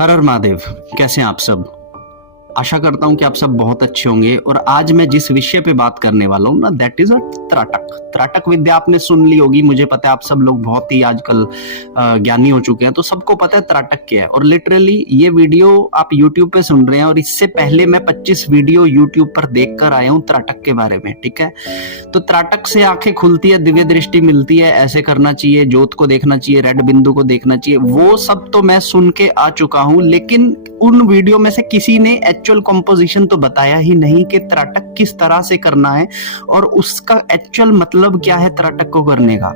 हर हर महादेव। कैसे हैं आप सब? आशा करता हूं कि आप सब बहुत अच्छे होंगे। और आज मैं जिस विषय पे बात करने वाला हूं ना, दैट इज अ त्राटक। त्राटक विद्या आपने सुन ली होगी, मुझे पता है आप सब लोग बहुत ही आजकल ज्ञानी हो चुके हैं, तो सबको पता है त्राटक क्या है। और लिटरली ये वीडियो आप यूट्यूब पे सुन रहे हैं, और इससे पहले मैं 25 वीडियो यूट्यूब पर देख कर आया हूं त्राटक के बारे में। ठीक है, तो त्राटक से आंखें खुलती है, दिव्य दृष्टि मिलती है, ऐसे करना चाहिए, ज्योत को देखना चाहिए, रेड बिंदु को देखना चाहिए, वो सब तो मैं सुन के आ चुका हूं। लेकिन उन वीडियो में से किसी ने एक्चुअल कंपोजिशन तो बताया ही नहीं कि त्राटक किस तरह से करना है और उसका एक्चुअल मतलब क्या है त्राटक को करने का।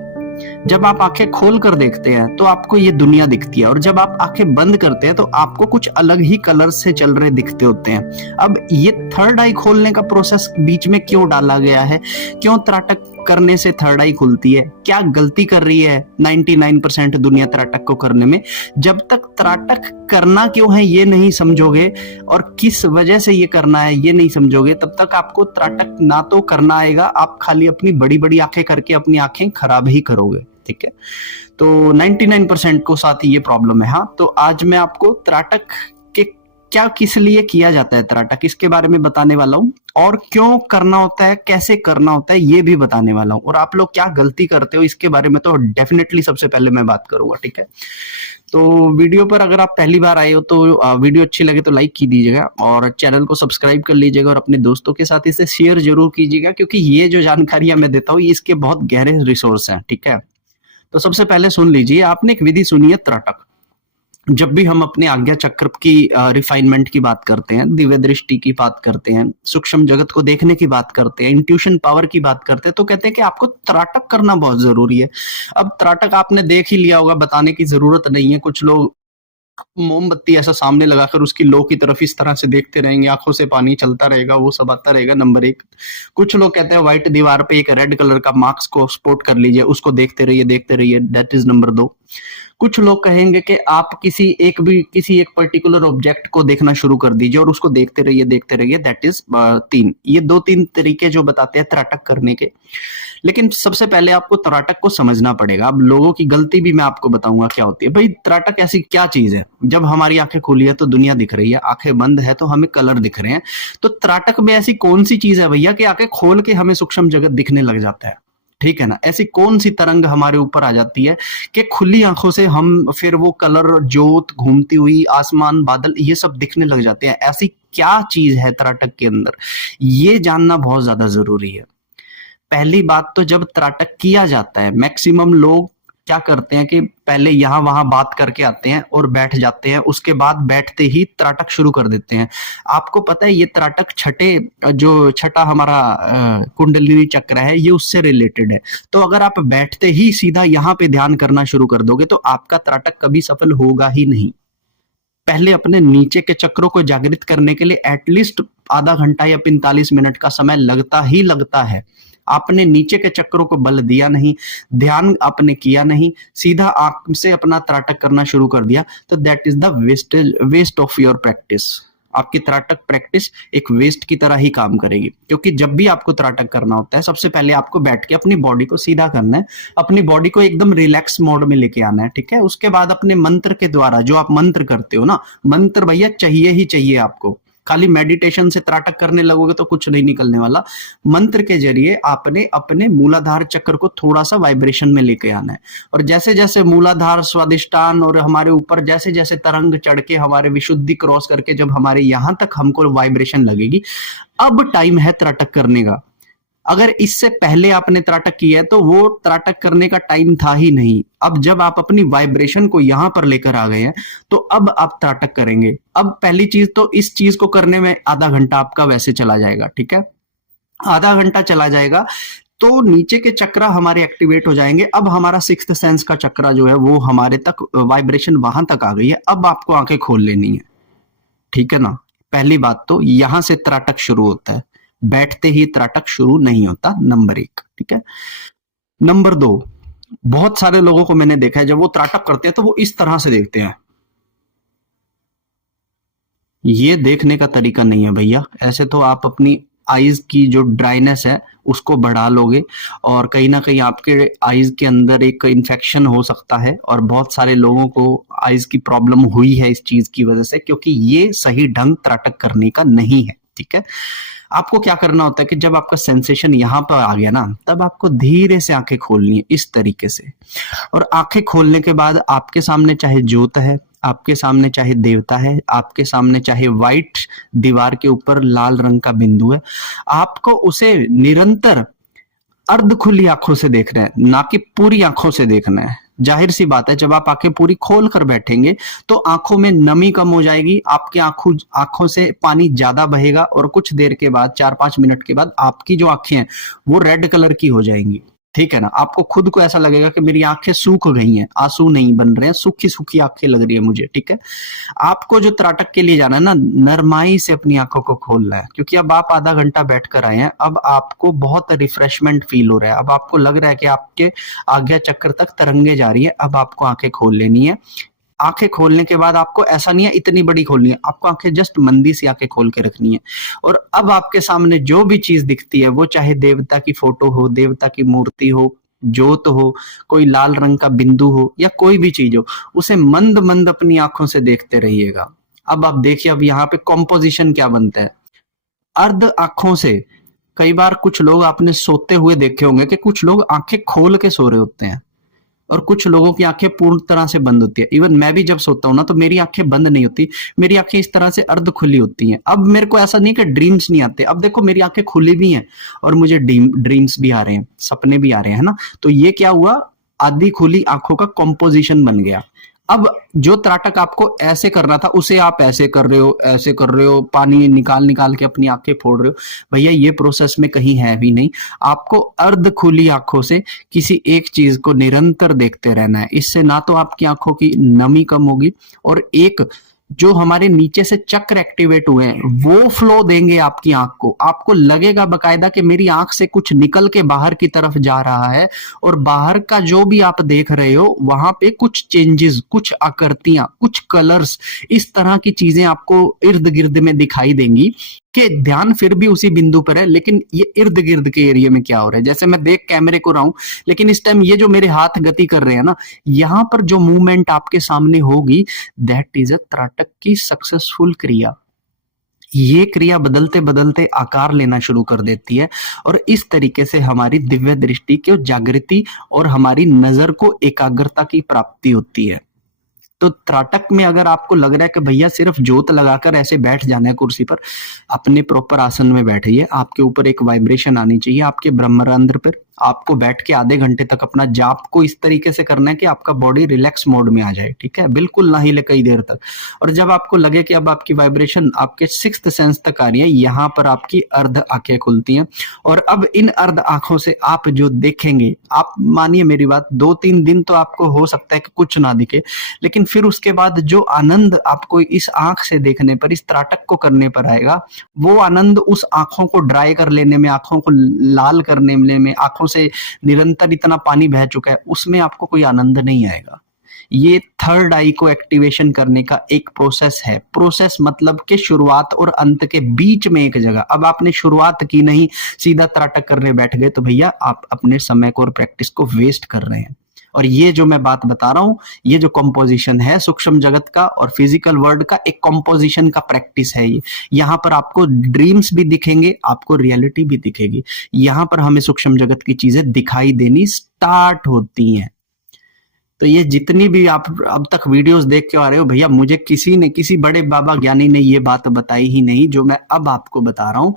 जब आप आंखें खोल कर देखते हैं तो आपको ये दुनिया दिखती है, और जब आप आंखें बंद करते हैं तो आपको कुछ अलग ही कलर से चल रहे दिखते होते हैं। अब ये थर्ड आई खोलने का प्रोसेस बीच में क्यों डाला गया है? क्यों त्राटक करने से थर्ड आई खुलती है? क्या गलती कर रही है 99% दुनिया त्राटक को करने में? जब तक त्राटक करना क्यों है ये नहीं समझोगे और किस वजह से ये करना है ये नहीं समझोगे, तब तक आपको त्राटक ना तो करना आएगा, आप खाली अपनी बड़ी बड़ी आंखें करके अपनी आंखें खराब ही करोगे। ठीक है, तो 99% को साथ ही ये प्रॉब्लम है। हाँ, तो आज मैं आपको त्राटक के क्या किस लिए किया जाता है त्राटक, इसके बारे में बताने वाला हूँ, और क्यों करना होता है, कैसे करना होता है, ये भी बताने वाला हूँ। और आप लोग क्या गलती करते हो इसके बारे में तो डेफिनेटली सबसे पहले मैं बात करूंगा। ठीक है, तो वीडियो पर अगर आप पहली बार आए हो तो वीडियो अच्छी लगे तो लाइक की दीजिएगा, और चैनल को सब्सक्राइब कर लीजिएगा, और अपने दोस्तों के साथ इसे शेयर जरूर कीजिएगा, क्योंकि ये जो जानकारियां मैं देता हूँ इसके बहुत गहरे रिसोर्स हैं। ठीक है, तो सबसे पहले सुन लीजिए, आपने एक विधि सुनी है त्राटक। जब भी हम अपने आज्ञा चक्र की रिफाइनमेंट की बात करते हैं, दिव्य दृष्टि की बात करते हैं, सूक्ष्म जगत को देखने की बात करते हैं, इंट्यूशन पावर की बात करते हैं, तो कहते हैं कि आपको त्राटक करना बहुत जरूरी है। अब त्राटक आपने देख ही लिया होगा, बताने की जरूरत नहीं है। कुछ लोग मोमबत्ती ऐसा सामने लगाकर उसकी लो की तरफ इस तरह से देखते रहेंगे, आंखों से पानी चलता रहेगा, वो सब आता रहेगा, नंबर एक। कुछ लोग कहते हैं व्हाइट दीवार पे एक रेड कलर का मार्क्स को स्पॉट कर लीजिए, उसको देखते रहिए, दैट इज नंबर दो। कुछ लोग कहेंगे कि आप किसी एक पर्टिकुलर ऑब्जेक्ट को देखना शुरू कर दीजिए और उसको देखते रहिए, दैट इज तीन। ये तीन तरीके जो बताते हैं त्राटक करने के। लेकिन सबसे पहले आपको त्राटक को समझना पड़ेगा। अब लोगों की गलती भी मैं आपको बताऊंगा क्या होती है। भाई, त्राटक ऐसी क्या चीज है? जब हमारी आंखें खुली है तो दुनिया दिख रही है, आंखें बंद है तो हमें कलर दिख रहे हैं। तो त्राटक में ऐसी कौन सी चीज है भैया कि आंखें खोल के हमें सूक्ष्म जगत दिखने लग जाता है? ठीक है ना, ऐसी कौन सी तरंग हमारे ऊपर आ जाती है कि खुली आंखों से हम फिर वो कलर, ज्योत, घूमती हुई आसमान, बादल, ये सब दिखने लग जाते हैं? ऐसी क्या चीज है त्राटक के अंदर, ये जानना बहुत ज्यादा जरूरी है। पहली बात तो जब त्राटक किया जाता है, मैक्सिमम लोग क्या करते हैं कि पहले यहां वहां बात करके आते हैं और बैठ जाते हैं, उसके बाद बैठते ही त्राटक शुरू कर देते हैं। आपको पता है ये त्राटक छठा हमारा कुंडलिनी चक्र है, ये उससे रिलेटेड है। तो अगर आप बैठते ही सीधा यहाँ पे ध्यान करना शुरू कर दोगे तो आपका त्राटक कभी सफल होगा ही नहीं। पहले अपने नीचे के चक्रों को जागृत करने के लिए एटलीस्ट आधा घंटा या 45 मिनट का समय लगता ही लगता है। आपने नीचे के चक्रों को बल दिया नहीं, ध्यान आपने किया नहीं, सीधा आंख से अपना त्राटक करना शुरू कर दिया, तो that is the waste of your practice. आपकी त्राटक प्रैक्टिस एक वेस्ट की तरह ही काम करेगी। क्योंकि जब भी आपको त्राटक करना होता है, सबसे पहले आपको बैठ के अपनी बॉडी को सीधा करना है, अपनी बॉडी को एकदम रिलैक्स मोड में लेके आना है। ठीक है, उसके बाद अपने मंत्र के द्वारा, जो आप मंत्र करते हो ना, मंत्र भैया चाहिए ही चाहिए आपको। खाली मेडिटेशन से त्राटक करने लगोगे तो कुछ नहीं निकलने वाला। मंत्र के जरिए आपने अपने मूलाधार चक्र को थोड़ा सा वाइब्रेशन में लेके आना है, और जैसे जैसे मूलाधार, स्वादिष्टान और हमारे ऊपर जैसे जैसे तरंग चढ़ के हमारे विशुद्धि क्रॉस करके जब हमारे यहां तक हमको वाइब्रेशन लगेगी, अब टाइम है त्राटक करने का। अगर इससे पहले आपने त्राटक किया है तो वो त्राटक करने का टाइम था ही नहीं। अब जब आप अपनी वाइब्रेशन को यहां पर लेकर आ गए हैं तो अब आप त्राटक करेंगे। अब पहली चीज तो इस चीज को करने में आधा घंटा आपका वैसे चला जाएगा। ठीक है, आधा घंटा चला जाएगा तो नीचे के चक्र हमारे एक्टिवेट हो जाएंगे। अब हमारा सिक्स्थ सेंस का चक्र जो है वो हमारे तक वाइब्रेशन वहां तक आ गई है। अब आपको आंखें खोल लेनी है। ठीक है ना, पहली बात तो यहां से त्राटक शुरू होता है, बैठते ही त्राटक शुरू नहीं होता, नंबर एक। ठीक है, नंबर दो, बहुत सारे लोगों को मैंने देखा है जब वो त्राटक करते हैं तो वो इस तरह से देखते हैं। ये देखने का तरीका नहीं है भैया। ऐसे तो आप अपनी आईज की जो ड्राइनेस है उसको बढ़ा लोगे और कहीं ना कहीं आपके आईज के अंदर एक इन्फेक्शन हो सकता है। और बहुत सारे लोगों को आईज की प्रॉब्लम हुई है इस चीज की वजह से, क्योंकि ये सही ढंग त्राटक करने का नहीं है। ठीक है, आपको क्या करना होता है कि जब आपका सेंसेशन यहाँ पर आ गया ना, तब आपको धीरे से आंखें खोलनी है इस तरीके से। और आंखें खोलने के बाद आपके सामने चाहे ज्योत है, आपके सामने चाहे देवता है, आपके सामने चाहे व्हाइट दीवार के ऊपर लाल रंग का बिंदु है, आपको उसे निरंतर अर्ध खुली आंखों से देखना है, ना कि पूरी आंखों से देखना है। जाहिर सी बात है, जब आप आंखें पूरी खोल कर बैठेंगे तो आंखों में नमी कम हो जाएगी, आपकी आंखों से पानी ज्यादा बहेगा और कुछ देर के बाद 4-5 मिनट के बाद आपकी जो आंखें हैं वो रेड कलर की हो जाएंगी। ठीक है ना, आपको खुद को ऐसा लगेगा कि मेरी आंखें सूख गई हैं, आंसू नहीं बन रहे हैं, सूखी सूखी आंखें लग रही है मुझे। ठीक है, आपको जो त्राटक के लिए जाना है ना, नरमाई से अपनी आंखों को खोलना है, क्योंकि अब आप आधा घंटा बैठ कर आए हैं, अब आपको बहुत रिफ्रेशमेंट फील हो रहा है, अब आपको लग रहा है कि आपके आज्ञा चक्र तक तरंगे जा रही है। अब आपको आंखें खोल लेनी है। आंखें खोलने के बाद आपको ऐसा नहीं है इतनी बड़ी खोलनी है, आपको आंखें जस्ट मंदी सी आंखें खोल के रखनी है। और अब आपके सामने जो भी चीज दिखती है, वो चाहे देवता की फोटो हो, देवता की मूर्ति हो, ज्योत हो, कोई लाल रंग का बिंदु हो, या कोई भी चीज हो, उसे मंद मंद अपनी आंखों से देखते रहिएगा। अब आप देखिए, अब यहाँ पे कॉम्पोजिशन क्या बनता है। अर्ध आंखों से कई बार कुछ लोग आपने सोते हुए देखे होंगे कि कुछ लोग आंखें खोल के सो रहे होते हैं और कुछ लोगों की आंखें पूर्ण तरह से बंद होती है। इवन मैं भी जब सोता हूं ना, तो मेरी आंखें बंद नहीं होती, मेरी आंखें इस तरह से अर्ध खुली होती हैं। अब मेरे को ऐसा नहीं कि ड्रीम्स नहीं आते, अब देखो मेरी आंखें खुली भी हैं और मुझे ड्रीम्स भी आ रहे हैं, सपने भी आ रहे हैं, है ना। तो ये क्या हुआ, आधी खुली आंखों का कॉम्पोजिशन बन गया। अब जो त्राटक आपको ऐसे करना था, उसे आप ऐसे कर रहे हो, ऐसे कर रहे हो, पानी निकाल निकाल के अपनी आंखें फोड़ रहे हो। भैया ये प्रोसेस में कहीं है भी नहीं। आपको अर्ध खुली आंखों से किसी एक चीज को निरंतर देखते रहना है। इससे ना तो आपकी आंखों की नमी कम होगी, और एक जो हमारे नीचे से चक्र एक्टिवेट हुए हैं वो फ्लो देंगे आपकी आंख को। आपको लगेगा बकायदा कि मेरी आंख से कुछ निकल के बाहर की तरफ जा रहा है, और बाहर का जो भी आप देख रहे हो वहां पे कुछ चेंजेस, कुछ आकृतियां, कुछ कलर्स, इस तरह की चीजें आपको इर्द गिर्द में दिखाई देंगी कि ध्यान फिर भी उसी बिंदु पर है, लेकिन ये इर्द गिर्द के एरिया में क्या हो रहा है। जैसे मैं देख कैमरे को रहा हूं, लेकिन इस टाइम ये जो मेरे हाथ गति कर रहे हैं ना, यहां पर जो मूवमेंट आपके सामने होगी, दैट इज अ त्राटक की सक्सेसफुल क्रिया। ये क्रिया बदलते बदलते आकार लेना शुरू कर देती है, और इस तरीके से हमारी दिव्य दृष्टि की जागृति और हमारी नजर को एकाग्रता की प्राप्ति होती है। तो त्राटक में अगर आपको लग रहा है कि भैया सिर्फ ज्योत लगाकर ऐसे बैठ जाना है कुर्सी पर, अपने प्रॉपर आसन में बैठिए। आपके ऊपर एक वाइब्रेशन आनी चाहिए आपके ब्रह्मरंध्र पर। आपको बैठ के आधे घंटे तक अपना जाप को इस तरीके से करना है कि आपका बॉडी रिलैक्स मोड में आ जाए। ठीक है, बिल्कुल ना हिले कई देर तक। और जब आपको लगे कि अब आपकी वाइब्रेशन आपके सिक्स्थ सेंस तक आ रही है, यहाँ पर आपकी अर्ध आंखें खुलती हैं। और अब इन अर्ध आंखों से आप जो देखेंगे, आप मानिए मेरी बात, 2-3 दिन तो आपको हो सकता है कि कुछ ना दिखे, लेकिन फिर उसके बाद जो आनंद आपको इस आंख से देखने पर, इस त्राटक को करने पर आएगा, वो आनंद उस आंखों को ड्राई कर लेने में, आंखों को लाल करने में, आंखों से निरंतर इतना पानी बह चुका है, उसमें आपको कोई आनंद नहीं आएगा। ये थर्ड आई को एक्टिवेशन करने का एक प्रोसेस है। प्रोसेस मतलब कि शुरुआत और अंत के बीच में एक जगह। अब आपने शुरुआत की नहीं, सीधा त्राटक करने बैठ गए, तो भैया आप अपने समय को और प्रैक्टिस को वेस्ट कर रहे हैं। और ये जो मैं बात बता रहा हूं, ये जो कंपोजिशन है सूक्ष्म जगत का और फिजिकल वर्ल्ड का, एक कंपोजिशन का प्रैक्टिस है ये। यहाँ पर आपको ड्रीम्स भी दिखेंगे, आपको रियलिटी भी दिखेगी। यहाँ पर हमें सूक्ष्म जगत की चीजें दिखाई देनी स्टार्ट होती हैं। तो ये जितनी भी आप अब तक वीडियोस देख के आ रहे हो, भैया मुझे किसी बड़े बाबा ज्ञानी ने ये बात बताई ही नहीं जो मैं अब आपको बता रहा हूं।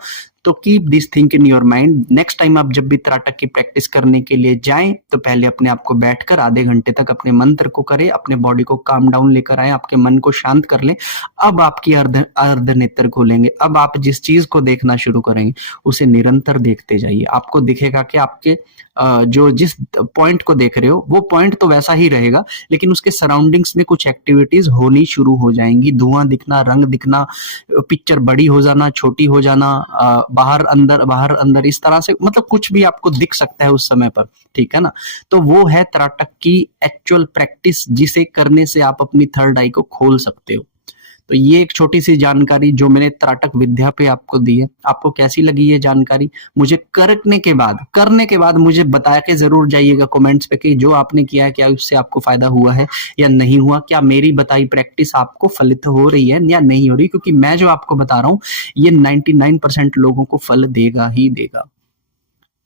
तो keep this think in your mind. Next time आप जब भी त्राटक की प्रैक्टिस करने के लिए जाएं, तो पहले अपने आप को बैठकर आधे घंटे तक अपने मंत्र को करें, अपने बॉडी को काम डाउन लेकर आए, आपके मन को शांत कर लें। अब आपकी अर्ध नेत्र खोलेंगे। अब आप जिस चीज को देखना शुरू करेंगे, उसे निरंतर देखते जाइए। आपको दिखेगा कि आपके जो जिस पॉइंट को देख रहे हो, वो पॉइंट तो वैसा ही रहेगा, लेकिन उसके सराउंडिंग्स में कुछ एक्टिविटीज होनी शुरू हो जाएंगी। धुआं दिखना, रंग दिखना, पिक्चर बड़ी हो जाना, छोटी हो जाना, बाहर अंदर, इस तरह से, मतलब कुछ भी आपको दिख सकता है उस समय पर। ठीक है ना। तो वो है त्राटक की एक्चुअल प्रैक्टिस, जिसे करने से आप अपनी थर्ड आई को खोल सकते हो। तो ये एक छोटी सी जानकारी जो मैंने त्राटक विद्या पे आपको दी है। आपको कैसी लगी ये जानकारी मुझे करने के बाद मुझे बता के जरूर जाइएगा कमेंट्स पे कि जो आपने किया है क्या उससे आपको फायदा हुआ है या नहीं हुआ, क्या मेरी बताई प्रैक्टिस आपको फलित हो रही है या नहीं हो रही, क्योंकि मैं जो आपको बता रहा हूं ये 99% लोगों को फल देगा ही देगा।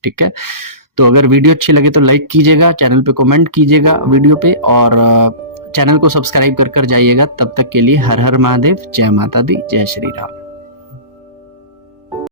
ठीक है, तो अगर वीडियो अच्छी लगे तो लाइक कीजिएगा, चैनल पे कमेंट कीजिएगा वीडियो पे, और चैनल को सब्सक्राइब कर जाइएगा। तब तक के लिए हर हर महादेव, जय माता दी, जय श्री राम।